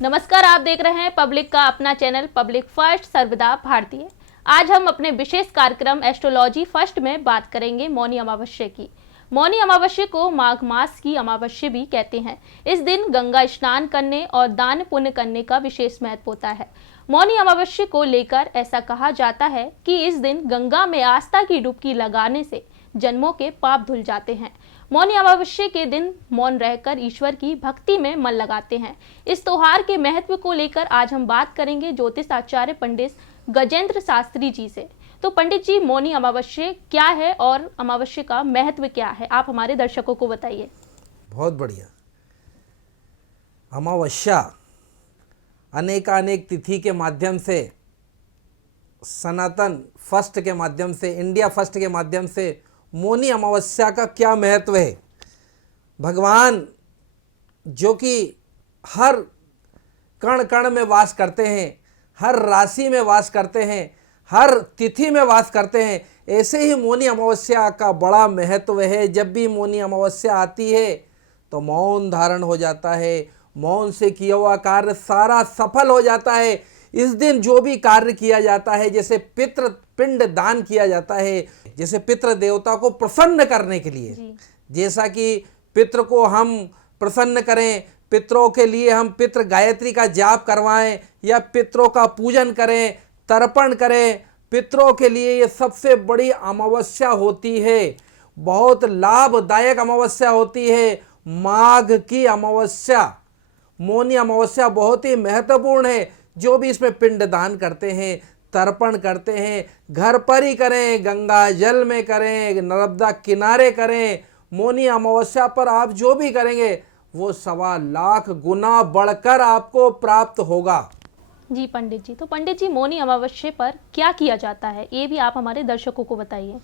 नमस्कार, आप देख रहे हैं पब्लिक का अपना चैनल पब्लिक फर्स्ट सर्वदा भारतीय। आज हम अपने विशेष कार्यक्रम एस्ट्रोलॉजी फर्स्ट में बात करेंगे मौनी अमावस्या की। मौनी अमावस्या को माघ मास की अमावस्या भी कहते हैं। इस दिन गंगा स्नान करने और दान पुण्य करने का विशेष महत्व होता है। मौनी अमावस्या को लेकर ऐसा कहा जाता है कि इस दिन गंगा में आस्था की डुबकी लगाने से जन्मों के पाप धुल जाते हैं। मौनी अमावस्या के दिन मौन रहकर ईश्वर की भक्ति में मन लगाते हैं। इस त्योहार के महत्व को लेकर आज हम बात करेंगे ज्योतिष आचार्य पंडित गजेंद्र शास्त्री जी से। तो पंडित जी, मौनी अमावस्या क्या है और अमावस्या का महत्व क्या है, आप हमारे दर्शकों को बताइए। बहुत बढ़िया। अमावस्या अनेकानेक तिथि के माध्यम से, सनातन फर्स्ट के माध्यम से, इंडिया फर्स्ट के माध्यम से मौनी अमावस्या का क्या महत्व है। भगवान जो कि हर कण कण में वास करते हैं, हर राशि में वास करते हैं, हर तिथि में वास करते हैं, ऐसे ही मौनी अमावस्या का बड़ा महत्व है। जब भी मौनी अमावस्या आती है तो मौन धारण हो जाता है, मौन से किया हुआ कार्य सारा सफल हो जाता है। इस दिन जो भी कार्य किया जाता है, जैसे पितृ पिंड दान किया जाता है, जैसे पितृ देवता को प्रसन्न करने के लिए, जैसा कि पितृ को हम प्रसन्न करें, पितरों के लिए हम पितृ गायत्री का जाप करवाएं या पितरों का पूजन करें, तर्पण करें, पितरों के लिए ये सबसे बड़ी अमावस्या होती है। बहुत लाभदायक अमावस्या होती है माघ की अमावस्या। मौनी अमावस्या बहुत ही महत्वपूर्ण है। जो भी इसमें पिंड दान करते हैं, तर्पण करते हैं, घर पर ही करें, गंगा जल में करें, नर्मदा किनारे करें। मौनी अमावस्या पर आप जो भी करेंगे वो 1.25 गुना बढ़कर आपको प्राप्त होगा। जी पंडित जी, तो पंडित जी, मौनी अमावस्या पर क्या किया जाता है, ये भी आप हमारे दर्शकों को बताइए।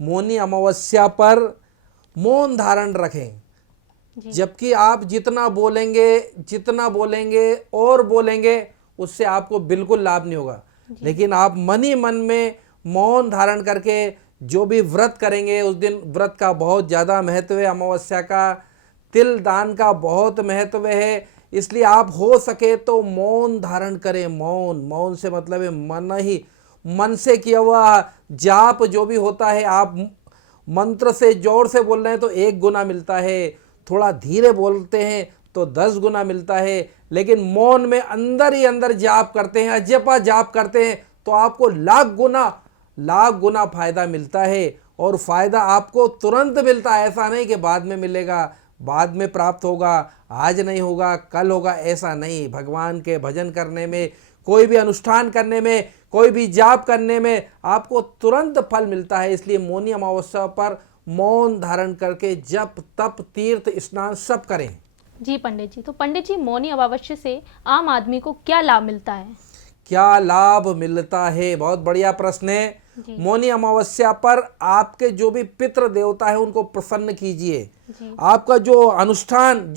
मौनी अमावस्या पर मौन धारण रखें। जबकि आप जितना बोलेंगे और बोलेंगे उससे आपको बिल्कुल लाभ नहीं होगा। लेकिन आप मन ही मन में मौन धारण करके जो भी व्रत करेंगे, उस दिन व्रत का बहुत ज़्यादा महत्व है। अमावस्या का तिल दान का बहुत महत्व है। इसलिए आप हो सके तो मौन धारण करें। मौन से मतलब है मन से किया हुआ जाप जो भी होता है, आप मंत्र से जोर से बोल रहे हैं तो 1 गुना मिलता है, थोड़ा धीरे बोलते हैं तो 10 गुना मिलता है। लेकिन मौन में अंदर ही अंदर जाप करते हैं, अजपा जाप करते हैं तो आपको लाख गुना फायदा मिलता है। और फायदा आपको तुरंत मिलता है, ऐसा नहीं कि बाद में मिलेगा, बाद में प्राप्त होगा, आज नहीं होगा कल होगा, ऐसा नहीं। भगवान के भजन करने में, कोई भी अनुष्ठान करने में, कोई भी जाप करने में आपको तुरंत फल मिलता है। इसलिए मौनी अमावस्या पर मौन धारण करके जप तप तीर्थ स्नान सब करें। जी पंडित जी, तो पंडित जी, मौनी अमावस्या से आम आदमी को क्या लाभ मिलता है? क्या लाभ मिलता है, बहुत बढ़िया प्रश्न है। मौनी अमावस्या पर आपके जो भी पितृ देवता है उनको प्रसन्न कीजिए। आपका जो अनुष्ठान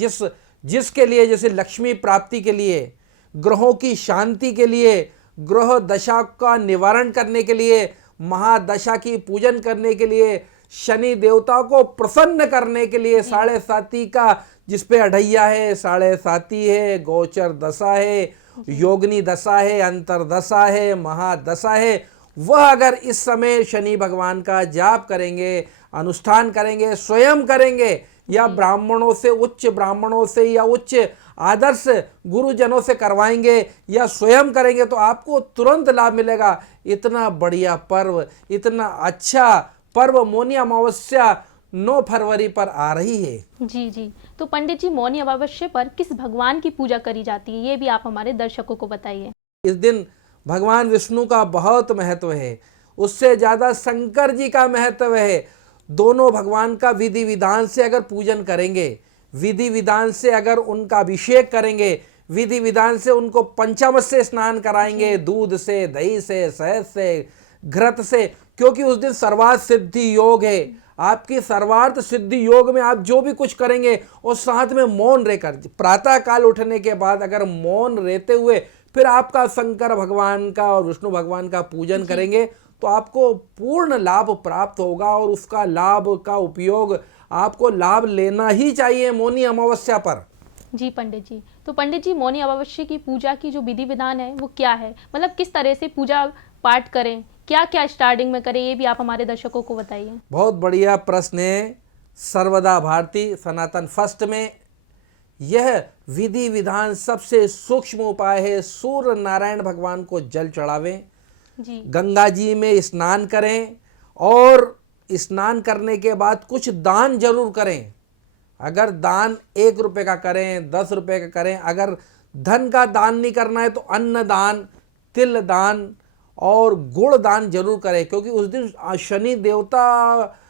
जिसके लिए, जैसे लक्ष्मी प्राप्ति के लिए, ग्रहों की शांति के लिए, ग्रह दशा का निवारण करने के लिए, महादशा की पूजन करने के लिए, शनि देवता को प्रसन्न करने के लिए, 7.5 का जिसपे अढ़ैया है, 7.5 है, गोचर दशा है, योगिनी दशा है, अंतर दशा है, महादशा है, वह अगर इस समय शनि भगवान का जाप करेंगे, अनुष्ठान करेंगे, स्वयं करेंगे या ब्राह्मणों से, उच्च ब्राह्मणों से या उच्च आदर्श गुरुजनों से करवाएंगे या स्वयं करेंगे तो आपको तुरंत लाभ मिलेगा। इतना बढ़िया पर्व, इतना अच्छा पर्व मौनी अमावस्या 9 फरवरी पर आ रही है। जी, तो पंडित जी, मौनी अमावस्या पर किस भगवान की पूजा करी जाती है, ये भी आप हमारे दर्शकों को बताइए। इस दिन भगवान विष्णु का बहुत महत्व है, उससे ज़्यादा शंकर जी का महत्व है। दोनों भगवान का विधि विधान से अगर पूजन करेंगे, विधि विधान से अगर उनका अभिषेक करेंगे, विधि विधान से उनको पंचामृत से स्नान कराएंगे, दूध से, दही से, शहद से, घृत से, क्योंकि उस दिन सर्वार्थ सिद्धि योग है। आपकी सर्वार्थ सिद्धि योग में आप जो भी कुछ करेंगे और साथ में मौन रहकर, प्रातः काल उठने के बाद अगर मौन रहते हुए फिर आपका शंकर भगवान का और विष्णु भगवान का पूजन करेंगे तो आपको पूर्ण लाभ प्राप्त होगा। और उसका लाभ का उपयोग आपको लाभ लेना ही चाहिए मौनी अमावस्या पर। जी पंडित जी, तो पंडित जी मौनी अमावस्या की पूजा की जो विधि विधान है वो क्या है, मतलब किस तरह से पूजा पाठ करें, क्या क्या स्टार्टिंग में करें, ये भी आप हमारे दर्शकों को बताइए। बहुत बढ़िया प्रश्न है। सर्वदा भारती सनातन फर्स्ट में यह विधि विधान सबसे सूक्ष्म उपाय है। सूर्य नारायण भगवान को जल चढ़ावें, जी गंगा जी में स्नान करें और स्नान करने के बाद कुछ दान जरूर करें। अगर दान 1 रुपये का करें, 10 रुपये का करें, अगर धन का दान नहीं करना है तो अन्न दान, तिल दान और गुड़ दान जरूर करें, क्योंकि उस दिन शनि देवता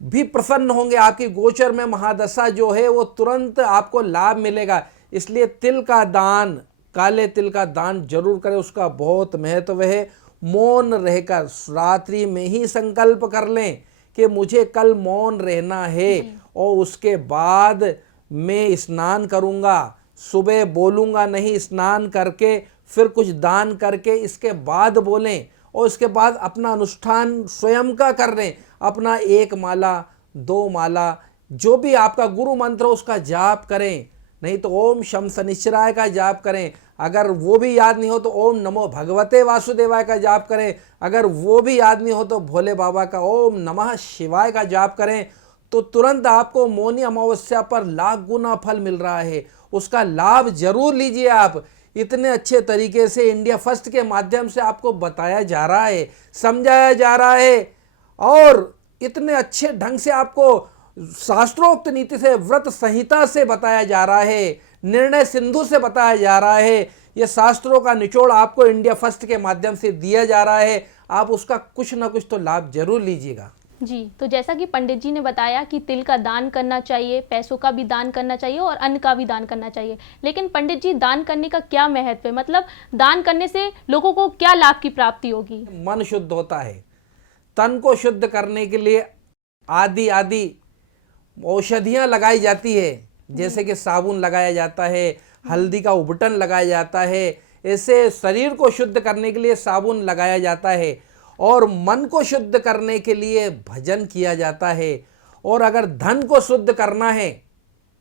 भी प्रसन्न होंगे। आपकी गोचर में महादशा जो है वो तुरंत आपको लाभ मिलेगा। इसलिए तिल का दान, काले तिल का दान जरूर करें, उसका बहुत महत्व है। मौन रहकर रात्रि में ही संकल्प कर लें कि मुझे कल मौन रहना है और उसके बाद मैं स्नान करूंगा, सुबह बोलूंगा नहीं, स्नान करके फिर कुछ दान करके इसके बाद बोलें और इसके बाद अपना अनुष्ठान स्वयं का कर लें। अपना 1 माला 2 माला जो भी आपका गुरु मंत्र उसका जाप करें, नहीं तो ओम शम शनिश्चराय का जाप करें। अगर वो भी याद नहीं हो तो ओम नमो भगवते वासुदेवाय का जाप करें। अगर वो भी याद नहीं हो तो भोले बाबा का ओम नमः शिवाय का जाप करें। तो तुरंत आपको मौनी अमावस्या पर लाख गुना फल मिल रहा है, उसका लाभ जरूर लीजिए आप। इतने अच्छे तरीके से इंडिया फर्स्ट के माध्यम से आपको बताया जा रहा है, समझाया जा रहा है और इतने अच्छे ढंग से आपको शास्त्रोक्त नीति से, व्रत संहिता से बताया जा रहा है, निर्णय सिंधु से बताया जा रहा है। ये शास्त्रों का निचोड़ आपको इंडिया फर्स्ट के माध्यम से दिया जा रहा है। आप उसका कुछ ना कुछ तो लाभ जरूर लीजिएगा। जी, तो जैसा कि पंडित जी ने बताया कि तिल का दान करना चाहिए, पैसों का भी दान करना चाहिए और अन्न का भी दान करना चाहिए, लेकिन पंडित जी दान करने का क्या महत्व है, मतलब दान करने से लोगों को क्या लाभ की प्राप्ति होगी। मन शुद्ध होता है, तन को शुद्ध करने के लिए आदि आदि औषधियाँ लगाई जाती है, जैसे कि साबुन लगाया जाता है, हल्दी का उबटन लगाया जाता है। ऐसे शरीर को शुद्ध करने के लिए साबुन लगाया जाता है और मन को शुद्ध करने के लिए भजन किया जाता है। और अगर धन को शुद्ध करना है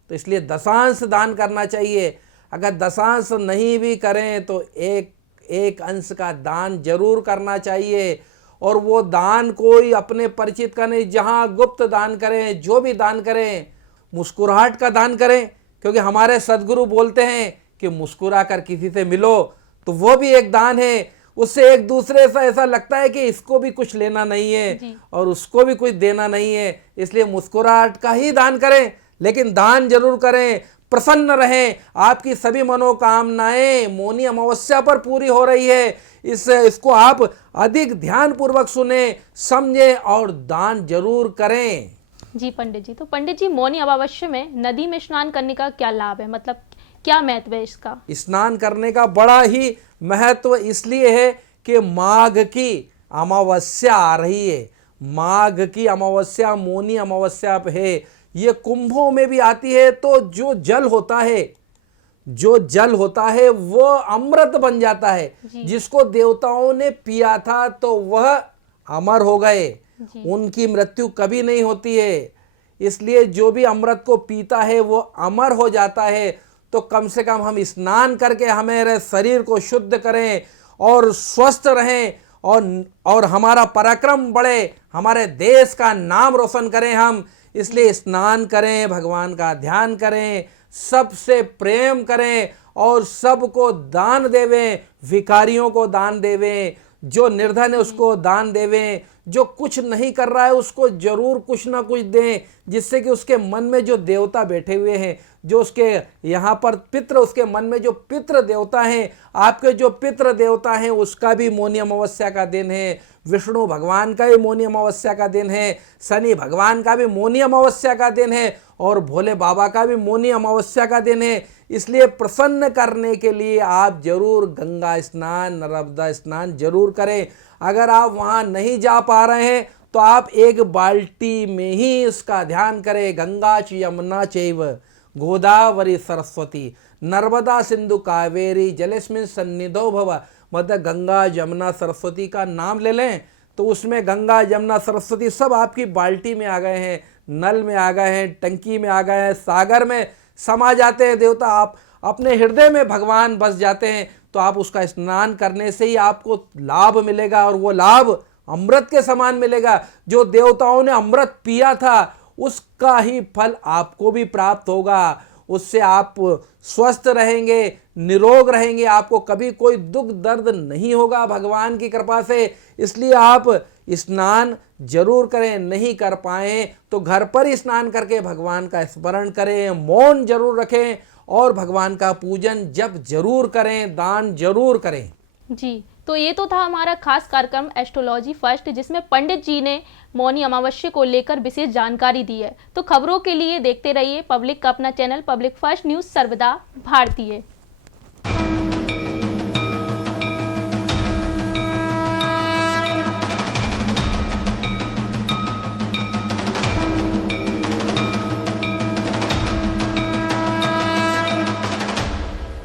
तो इसलिए दशांश दान करना चाहिए। अगर दशांश नहीं भी करें तो एक अंश का दान जरूर करना चाहिए। और वो दान कोई अपने परिचित का नहीं, जहाँ गुप्त दान करें, जो भी दान करें, मुस्कुराहट का दान करें, क्योंकि हमारे सदगुरु बोलते हैं कि मुस्कुरा कर किसी से मिलो, तो वो भी एक दान है। उससे एक दूसरे से ऐसा लगता है कि इसको भी कुछ लेना नहीं है और उसको भी कुछ देना नहीं है। इसलिए मुस्कुराहट का ही दान करें, लेकिन दान जरूर करें, प्रसन्न रहें। आपकी सभी मनोकामनाएं मौनी अमावस्या पर पूरी हो रही है। इसको आप अधिक ध्यान पूर्वक सुने, समझें और दान जरूर करें। जी पंडित जी, तो पंडित जी मौनी अमावस्या में नदी में स्नान करने का क्या लाभ है, मतलब क्या महत्व है इसका। स्नान करने का बड़ा ही महत्व इसलिए है कि माघ की अमावस्या आ रही है। माघ की अमावस्या मौनी अमावस्या है। ये कुंभों में भी आती है। तो जो जल होता है वो अमृत बन जाता है। जिसको देवताओं ने पिया था तो वह अमर हो गए, उनकी मृत्यु कभी नहीं होती है। इसलिए जो भी अमृत को पीता है वो अमर हो जाता है। तो कम से कम हम स्नान करके हमारे शरीर को शुद्ध करें और स्वस्थ रहें और हमारा पराक्रम बढ़े, हमारे देश का नाम रोशन करें हम। इसलिए स्नान करें, भगवान का ध्यान करें, सबसे प्रेम करें और सबको दान देवें। भिखारियों को दान देवें, जो निर्धन है उसको दान देवें, जो कुछ नहीं कर रहा है उसको जरूर कुछ ना कुछ दें, जिससे कि उसके मन में जो देवता बैठे हुए हैं, जो उसके यहाँ पर पितृ, उसके मन में जो पितृ देवता हैं, आपके जो पितृ देवता हैं, उसका भी मौनी अमावस्या का दिन है। विष्णु भगवान का भी मौनी अमावस्या का दिन है, शनि भगवान का भी मौनी अमावस्या का दिन है और भोले बाबा का भी मौनी अमावस्या का दिन है। इसलिए प्रसन्न करने के लिए आप जरूर गंगा स्नान, नर्मदा स्नान जरूर करें। अगर आप वहाँ नहीं जा पा रहे हैं तो आप एक बाल्टी में ही इसका ध्यान करें। गंगा च यमुना चैव गोदावरी सरस्वती नर्मदा सिंधु कावेरी जलेस्मिन् सन्निधौ भव। मतलब गंगा यमुना सरस्वती का नाम ले लें तो उसमें गंगा यमुना सरस्वती सब आपकी बाल्टी में आ गए हैं, नल में आ गए हैं, टंकी में आ गए हैं, सागर में समा जाते हैं देवता, आप अपने हृदय में भगवान बस जाते हैं, तो आप उसका स्नान करने से ही आपको लाभ मिलेगा, और वो लाभ अमृत के समान मिलेगा। जो देवताओं ने अमृत पिया था उसका ही फल आपको भी प्राप्त होगा। उससे आप स्वस्थ रहेंगे, निरोग रहेंगे, आपको कभी कोई दुख दर्द नहीं होगा भगवान की कृपा से। इसलिए आप स्नान जरूर करें, नहीं कर पाए तो घर पर ही स्नान करके भगवान का स्मरण करें, मौन जरूर रखें और भगवान का पूजन जप जरूर करें, दान जरूर करें। जी, तो ये तो था हमारा खास कार्यक्रम एस्ट्रोलॉजी फर्स्ट, जिसमें पंडित जी ने मौनी अमावस्या को लेकर विशेष जानकारी दी है। तो खबरों के लिए देखते रहिए पब्लिक का अपना चैनल पब्लिक फर्स्ट न्यूज़, सर्वदा भारतीय।